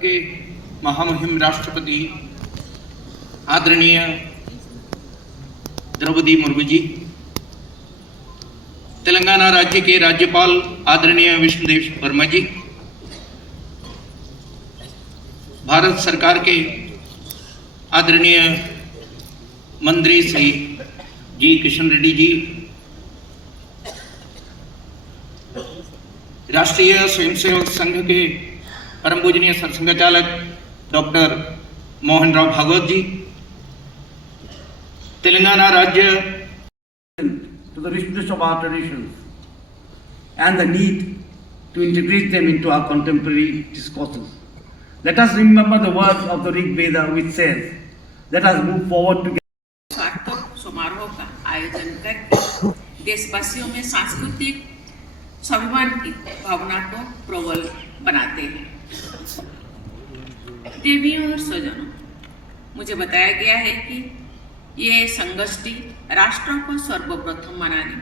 के महामहिम राष्ट्रपति आदरणीय द्रौपदी मुर्मू जी, तेलंगाना राज्य के राज्यपाल आदरणीय विष्णुदेव वर्मा जी, भारत सरकार के आदरणीय मंत्री श्री जी किशन रेड्डी जी, राष्ट्रीय स्वयंसेवक संघ के परम पूजनीय सरसंघचालक डॉक्टर मोहन राव भागवत जी, तेलंगाना राज्य to the richness of our traditions and the need to integrate them into our contemporary discourses. Let us remember the words of the Rig Veda which says, let us move forward together. सार्थक समारोह का आयोजन करके देशवासियों में सांस्कृतिक स्वाभिमान की भावना को प्रबल बनाते हैं। देवियों और स्वजनों, मुझे बताया गया है कि ये संगोष्ठी राष्ट्रों को सर्वप्रथम मनाने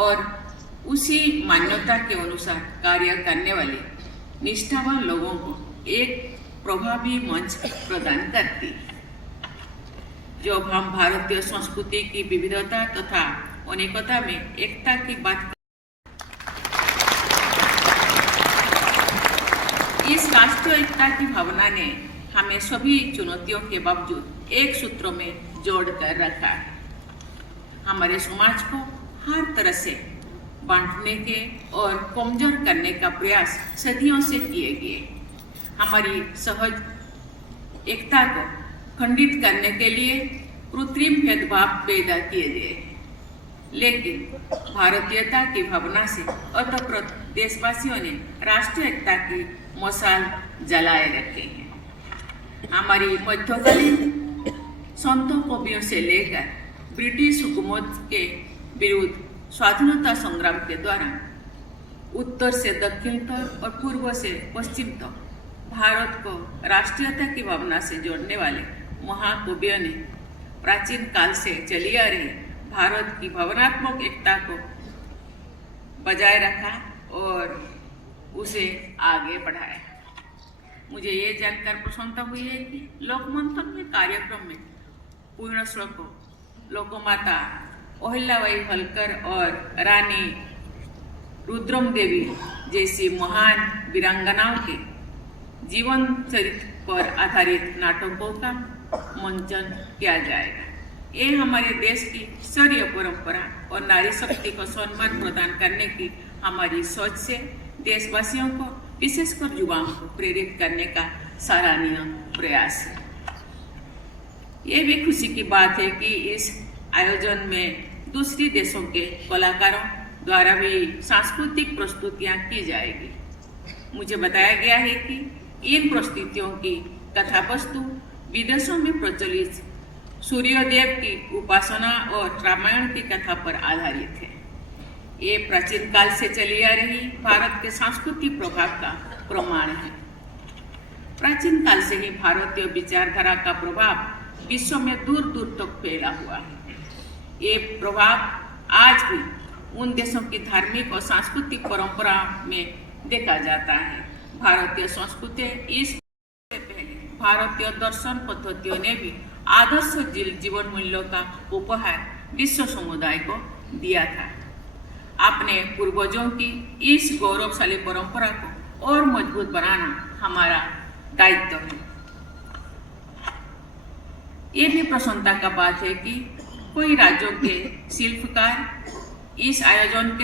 और उसी मान्यता के अनुसार कार्य करने वाले निष्ठावान लोगों को एक प्रभावी मंच प्रदान करती है। जब हम भारतीय संस्कृति की विविधता तथा अनेकता में एकता की बात इस राष्ट्रीय एकता की भावना ने हमें सभी चुनौतियों के बावजूद एक सूत्र में जोड़ कर रखा है। हमारे समाज को हर तरह से बांटने के और कमजोर करने का प्रयास सदियों से किए गए। हमारी सहज एकता को खंडित करने के लिए कृत्रिम भेदभाव पैदा किए गए, लेकिन भारतीयता की भावना से ओतप्रोत देशवासियों ने राष्ट्रीय एकता की मशाल जलाए रखे हैं। हमारी मध्यकालीन संतों कवियों से लेकर ब्रिटिश हुकूमत के विरुद्ध स्वाधीनता संग्राम के दौरान उत्तर से दक्षिण तक और पूर्व से पश्चिम तक भारत को राष्ट्रीयता की भावना से जोड़ने वाले महाकवियों ने प्राचीन काल से चली आ रही भारत की भावनात्मक एकता को बजाय रखा और उसे आगे बढ़ाया। मुझे ये जानकर प्रसन्नता हुई है कि लोकमंथन में कार्यक्रम में पूर्ण श्लोकों लोकमाता अहिल्याबाई होलकर और रानी रुद्रम देवी जैसी महान वीरांगनाओं के जीवन चरित्र पर आधारित नाटकों का मंचन किया जाएगा। ये हमारे देश की शौर्य परंपरा और नारी शक्ति को सम्मान प्रदान करने की हमारी सोच से देशवासियों को विशेषकर युवाओं को प्रेरित करने का सराहनीय प्रयास है। ये भी खुशी की बात है कि इस आयोजन में दूसरी देशों के कलाकारों द्वारा भी सांस्कृतिक प्रस्तुतियां की जाएगी। मुझे बताया गया है कि इन प्रस्तुतियों की कथा वस्तु विदेशों में प्रचलित सूर्यदेव की उपासना और रामायण की कथा पर आधारित है। ये प्राचीन काल से चली आ रही भारत के सांस्कृतिक प्रभाव का प्रमाण है। प्राचीन काल से ही भारतीय विचारधारा का प्रभाव विश्व में दूर दूर तक फैला हुआ है। ये प्रभाव आज भी उन देशों की धार्मिक और सांस्कृतिक परंपरा में देखा जाता है। भारतीय संस्कृति इस से पहले भारतीय दर्शन पद्धतियों ने भी आदर्श जीवन मूल्यों का उपहार विश्व समुदाय को दिया था। अपने पूर्वजों की इस गौरवशाली परंपरा को और मजबूत बनाना हमारा दायित्व है। ये भी प्रसन्नता का बात है कि कई राज्यों के शिल्पकार इस आयोजन के